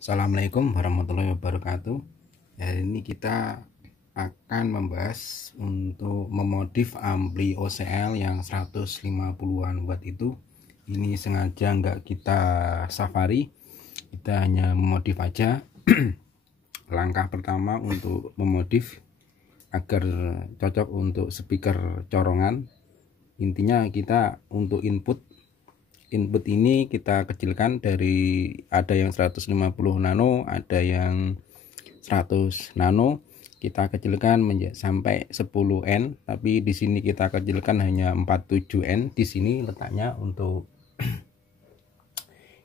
Assalamualaikum warahmatullahi wabarakatuh. Hari ini kita akan membahas untuk memodif ampli OCL yang 150-an watt itu. Ini sengaja nggak kita safari, kita hanya memodif aja. Langkah pertama untuk memodif agar cocok untuk speaker corongan, intinya kita untuk input ini kita kecilkan dari ada yang 150 nano, ada yang 100 nano, kita kecilkan sampai 10N, tapi di sini kita kecilkan hanya 47N. Di sini letaknya untuk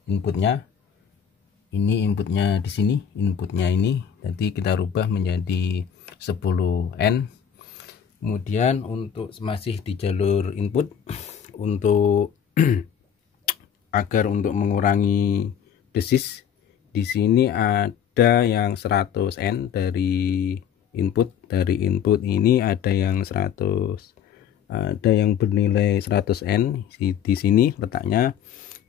inputnya. Ini inputnya di sini, inputnya ini nanti kita rubah menjadi 10N. Kemudian untuk masih di jalur input, untuk agar untuk mengurangi desis, di sini ada yang 100N dari input. Dari input ini ada yang 100, ada yang bernilai 100N. Di sini letaknya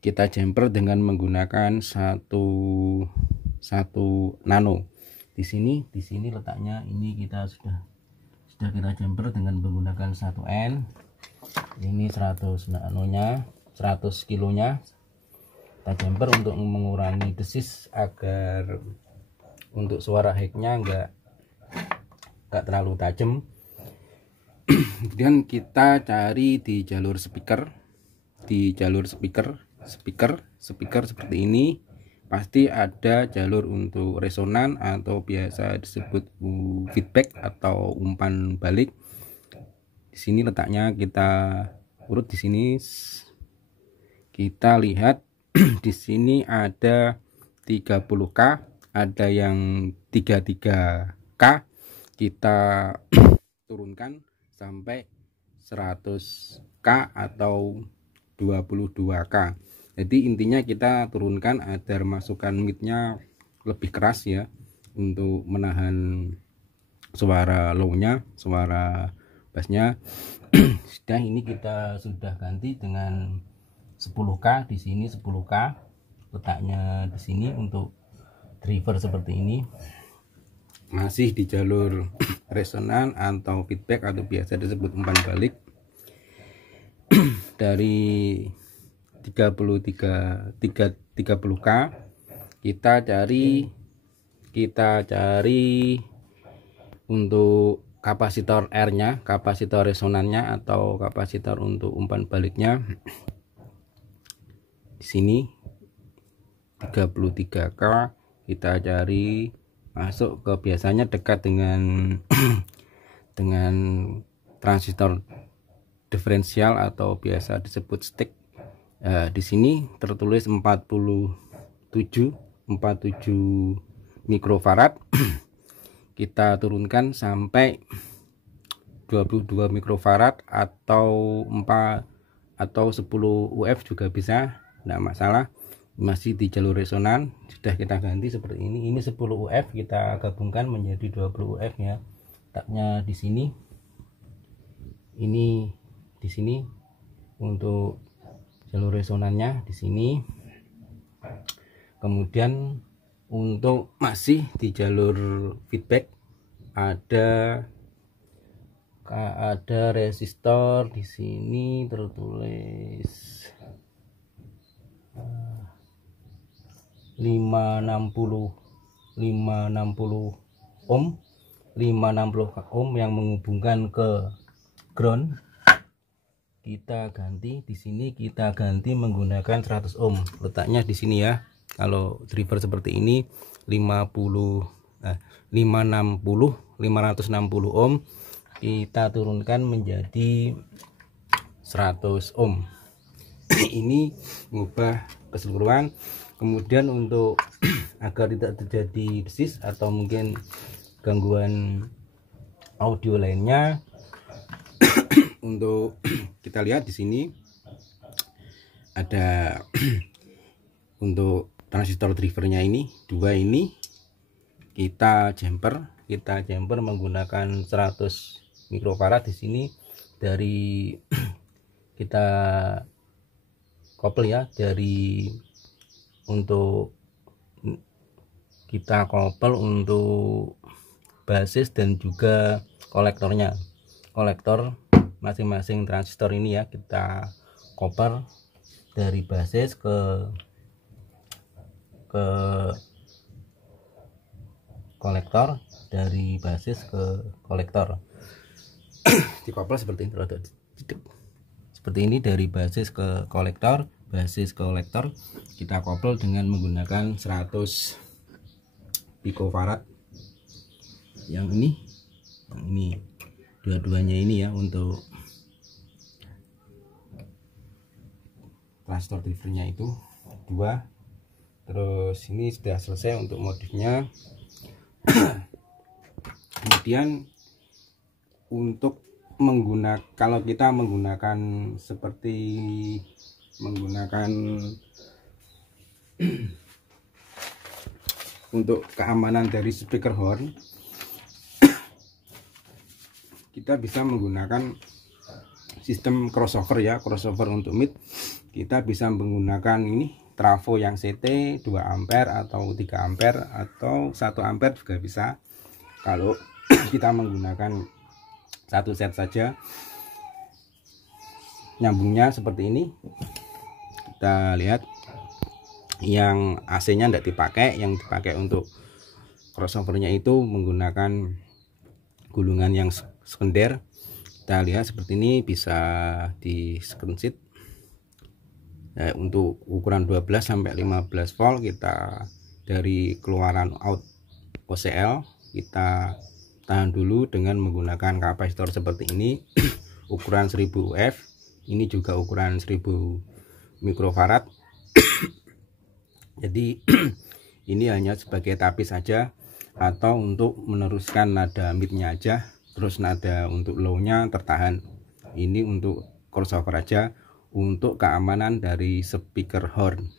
kita jumper dengan menggunakan satu nano. Di sini letaknya ini kita sudah kita jumper dengan menggunakan 1N. Ini 100 nanonya, 100 kilonya kita jumper untuk mengurangi desis agar untuk suara high-nya enggak terlalu tajam. Kemudian kita cari di jalur speaker, speaker seperti ini pasti ada jalur untuk resonan atau biasa disebut feedback atau umpan balik. Di sini letaknya kita urut. Di sini kita lihat di sini ada 30K, ada yang 33K, kita turunkan sampai 100K atau 22K. Jadi intinya kita turunkan agar masukan midnya lebih keras ya, untuk menahan suara low-nya, suara bassnya. Sudah, ini kita sudah ganti dengan 10K. Di sini 10K letaknya di sini untuk driver seperti ini, masih di jalur resonan atau feedback atau biasa disebut umpan balik. Dari 30K kita cari untuk kapasitor R nya, kapasitor resonannya atau kapasitor untuk umpan baliknya. Di sini 33K kita cari masuk ke, biasanya dekat dengan dengan transistor diferensial atau biasa disebut stick. Di sini tertulis 47 mikrofarad. Kita turunkan sampai 22 mikrofarad atau 10 UF juga bisa, tidak masalah. Masih di jalur resonan. Sudah kita ganti seperti ini. Ini 10 UF kita gabungkan menjadi 20 UF ya. Letaknya di sini. Ini di sini untuk jalur resonannya di sini. Kemudian untuk masih di jalur feedback ada resistor di sini tertulis 560 ohm, 560 ohm yang menghubungkan ke ground. Kita ganti di sini, kita ganti menggunakan 100 ohm. Letaknya di sini ya. Kalau driver seperti ini 560 ohm, kita turunkan menjadi 100 ohm. Ini mengubah keseluruhan. Kemudian untuk agar tidak terjadi desis atau mungkin gangguan audio lainnya, untuk kita lihat di sini ada untuk transistor drivernya ini dua, ini kita jumper menggunakan 100 mikrofarad. Di sini dari kita couple ya, dari untuk kita kopel untuk basis dan juga kolektornya. Kolektor masing-masing transistor ini ya kita kopel dari basis ke kolektor, dari basis ke kolektor. Dikopel seperti ini, seperti ini dari basis ke kolektor, basis ke kolektor kita kopel dengan menggunakan 100 picofarad. Yang ini dua-duanya ini ya untuk transistor drivernya itu dua. Terus ini sudah selesai untuk modifnya. Kemudian untuk kalau kita menggunakan seperti menggunakan untuk keamanan dari speaker horn, kita bisa menggunakan sistem crossover ya, crossover untuk mid. Kita bisa menggunakan ini trafo yang CT 2 ampere atau 3 ampere atau 1 ampere juga bisa. Kalau kita menggunakan satu set saja, nyambungnya seperti ini. Kita lihat yang AC nya tidak dipakai, yang dipakai untuk crossovernya itu menggunakan gulungan yang sekunder. Kita lihat seperti ini, bisa di screenshot. Untuk ukuran 12 sampai 15 volt kita dari keluaran out OCL kita tahan dulu dengan menggunakan kapasitor seperti ini. Ukuran 1000 UF, ini juga ukuran 1000 mikrofarad. Jadi ini hanya sebagai tapis saja atau untuk meneruskan nada midnya aja, terus nada untuk low-nya tertahan. Ini untuk crossover aja, untuk keamanan dari speaker horn.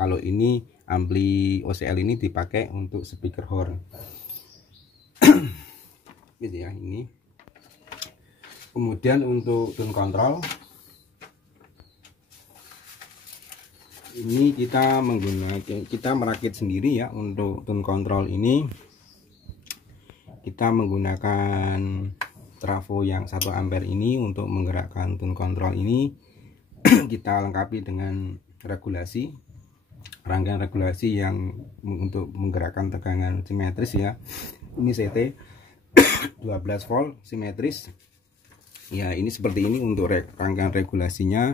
Kalau ini ampli OCL ini dipakai untuk speaker horn. Gitu ya ini. Kemudian untuk tune control ini kita merakit sendiri ya. Untuk tune control ini kita menggunakan trafo yang 1 ampere ini untuk menggerakkan tune control ini. Kita lengkapi dengan regulasi, rangkaian regulasi yang untuk menggerakkan tegangan simetris ya. Ini CT 12 volt simetris ya. Ini seperti ini untuk rangkaian regulasinya,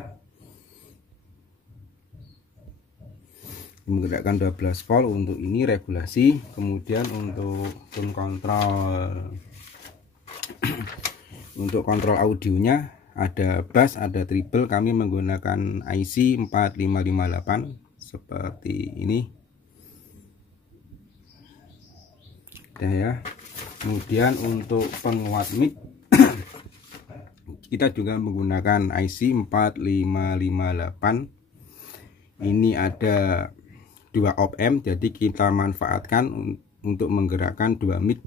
menggerakkan 12 volt untuk ini regulasi. Kemudian untuk tune control untuk kontrol audionya ada bass, ada treble. Kami menggunakan IC 4558 seperti ini ya. Kemudian untuk penguat mic kita juga menggunakan IC 4558. Ini ada 2 op-amp, jadi kita manfaatkan untuk menggerakkan 2 mic,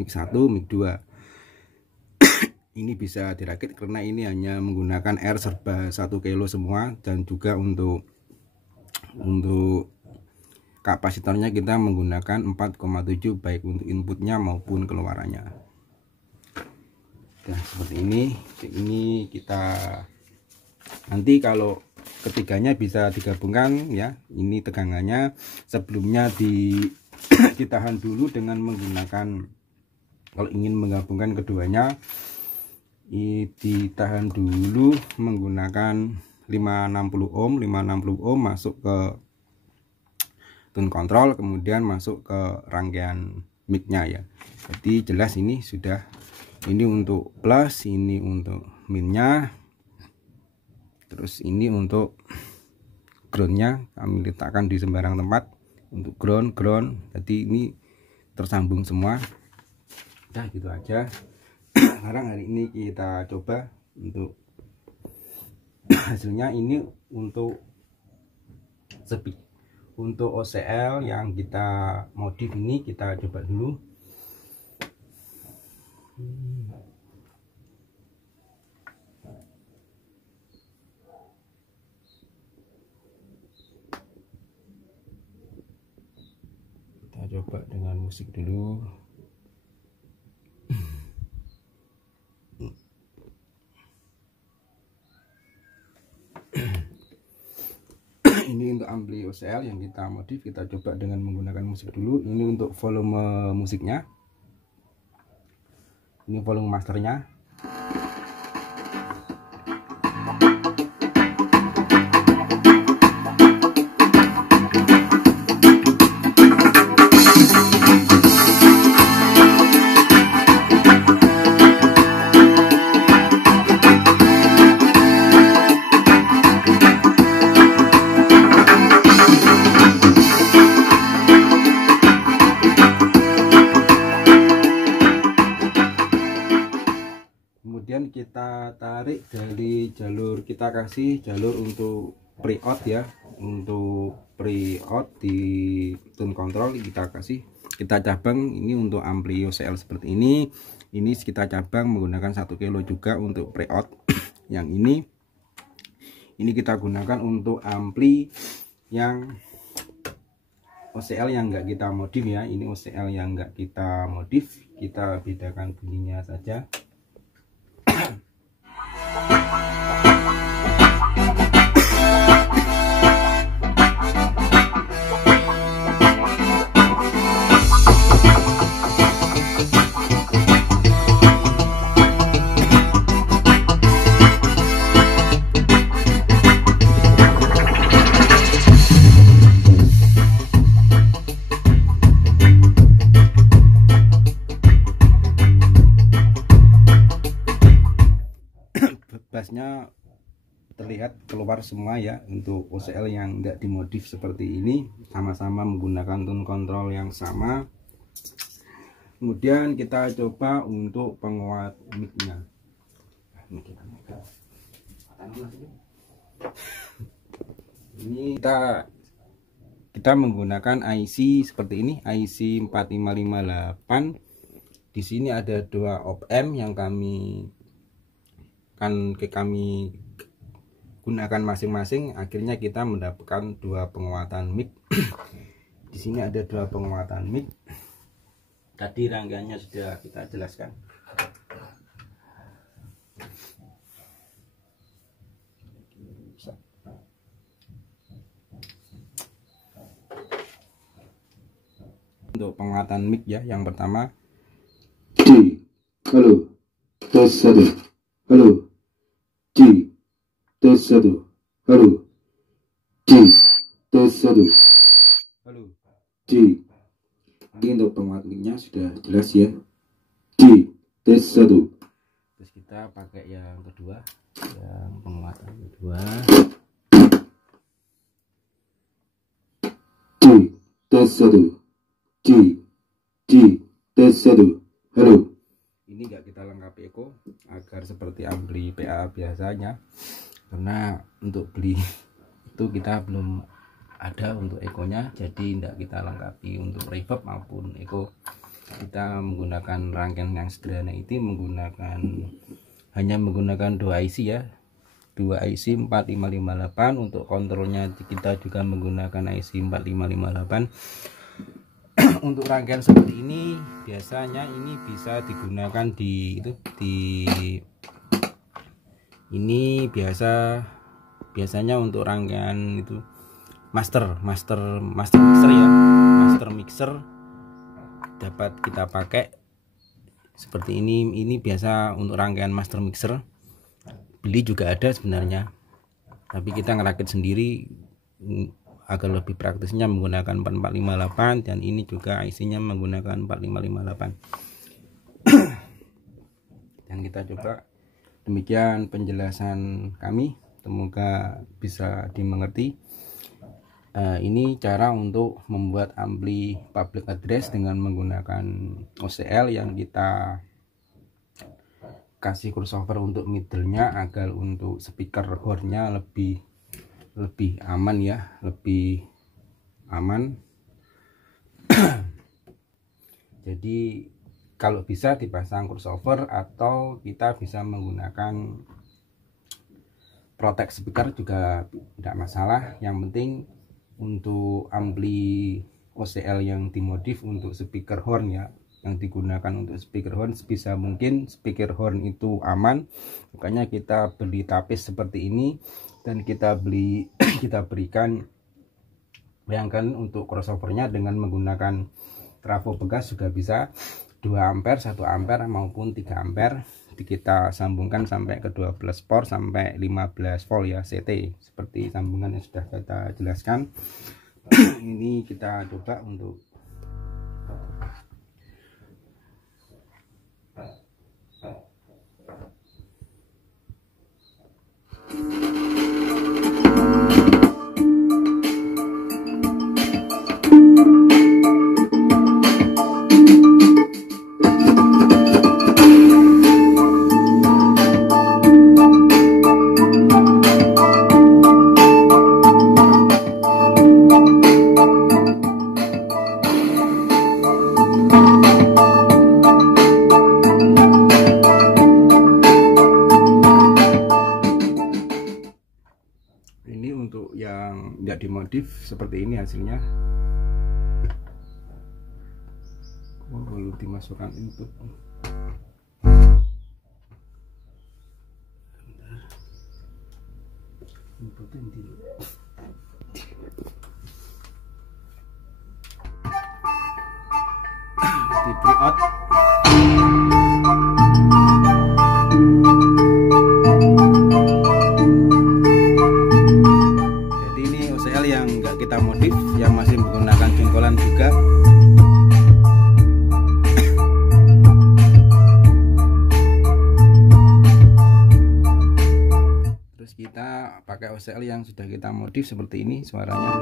mic 1, mic 2. Ini bisa dirakit karena ini hanya menggunakan R serba 1 kilo semua, dan juga untuk kapasitornya kita menggunakan 4,7 baik untuk inputnya maupun keluarannya. Nah seperti ini kita nanti kalau ketiganya bisa digabungkan ya. Ini tegangannya sebelumnya ditahan dulu dengan menggunakan, kalau ingin menggabungkan keduanya ditahan dulu menggunakan 560 ohm masuk ke tune control, kemudian masuk ke rangkaian micnya ya. Jadi jelas ini sudah, ini untuk plus, ini untuk minnya, terus ini untuk groundnya kami letakkan di sembarang tempat. Untuk ground, jadi ini tersambung semua. Nah gitu aja. Sekarang hari ini kita coba untuk hasilnya. Ini untuk untuk OCL yang kita modif ini kita coba dulu. coba dengan musik dulu. Ini untuk ampli OCL yang kita modif, kita coba dengan menggunakan musik dulu. Ini untuk volume musiknya, ini volume masternya. Kemudian kita tarik dari jalur, kita kasih jalur untuk pre-out ya, untuk pre-out di tune control kita kasih, kita cabang ini untuk ampli OCL seperti ini kita cabang menggunakan 1 kilo juga untuk pre-out. Yang ini kita gunakan untuk ampli yang OCL yang enggak kita modif ya, ini OCL yang enggak kita modif, kita bedakan bunyinya saja. Bassnya terlihat keluar semua ya untuk OCL yang enggak dimodif seperti ini, sama-sama menggunakan tone control yang sama. Kemudian kita coba untuk penguat mic-nya. Ini kita menggunakan IC seperti ini, IC 4558. Di sini ada 2 op-amp yang kami gunakan masing-masing, akhirnya kita mendapatkan 2 penguatan mic. Di sini ada 2 penguatan mic. Tadi rangkaiannya sudah kita jelaskan. Untuk penguatan mic ya, yang pertama halo tes 1 halo tes 1 halo tes 1 halo ini untuk penguat mic-nya sudah jelas ya, tes 1. Terus kita pakai yang kedua, yang penguatan kedua, tes 1 tes 1 halo. Ini enggak kita lengkapi echo agar seperti ampli PA biasanya, karena untuk beli itu kita belum ada untuk echo-nya, jadi tidak kita lengkapi untuk reverb maupun echo. Kita menggunakan rangkaian yang sederhana itu hanya menggunakan 2 IC ya, 2 IC 4558. Untuk kontrolnya kita juga menggunakan IC 4558. Untuk rangkaian seperti ini biasanya ini bisa digunakan ini biasanya untuk rangkaian itu master mixer ya, master mixer dapat kita pakai seperti ini biasa untuk rangkaian master mixer. Beli juga ada sebenarnya, tapi kita ngerakit sendiri agar lebih praktisnya menggunakan 4458, dan ini juga IC-nya menggunakan 4558. Dan kita coba. Demikian penjelasan kami, semoga bisa dimengerti. Ini cara untuk membuat ampli public address dengan menggunakan OCL yang kita kasih crossover untuk middle-nya agar untuk speaker horn-nya lebih aman ya, lebih aman. Jadi kalau bisa dipasang crossover atau kita bisa menggunakan protect speaker juga tidak masalah. Yang penting untuk ampli OCL yang dimodif untuk speaker horn ya, yang digunakan untuk speaker horn. Sebisa mungkin speaker horn itu aman, makanya kita beli tapis seperti ini dan kita berikan, bayangkan untuk crossovernya dengan menggunakan trafo bekas juga bisa 2 ampere, 1 ampere maupun 3 ampere. Kita sambungkan sampai ke 12 port sampai 15 volt ya, CT, seperti sambungan yang sudah kita jelaskan. Ini kita coba untuk yang tidak dimodif seperti ini hasilnya. Belum dimasukkan input. Inputnya di breakout. Yang enggak kita modif, yang masih menggunakan jengkolan juga. Terus kita pakai OCL yang sudah kita modif seperti ini suaranya.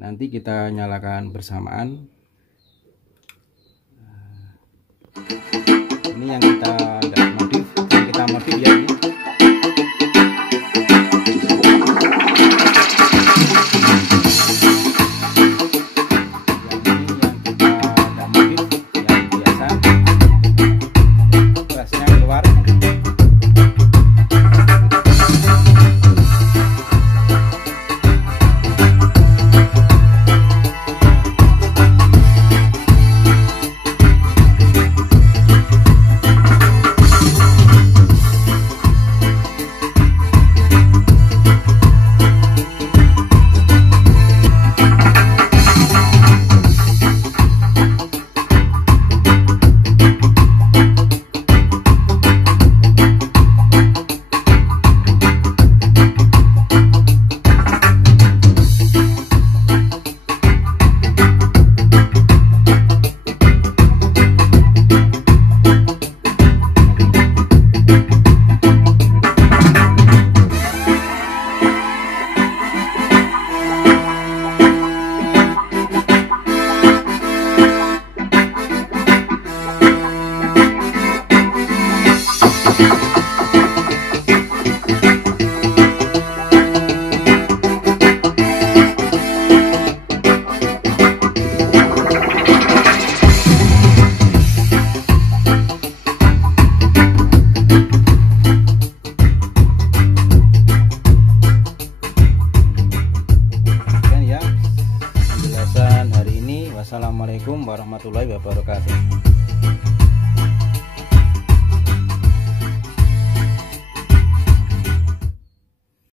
Nanti kita nyalakan bersamaan. Ini yang kita nggak modif, yang kita modif ya ini. Wassalamualaikum warahmatullahi wabarakatuh.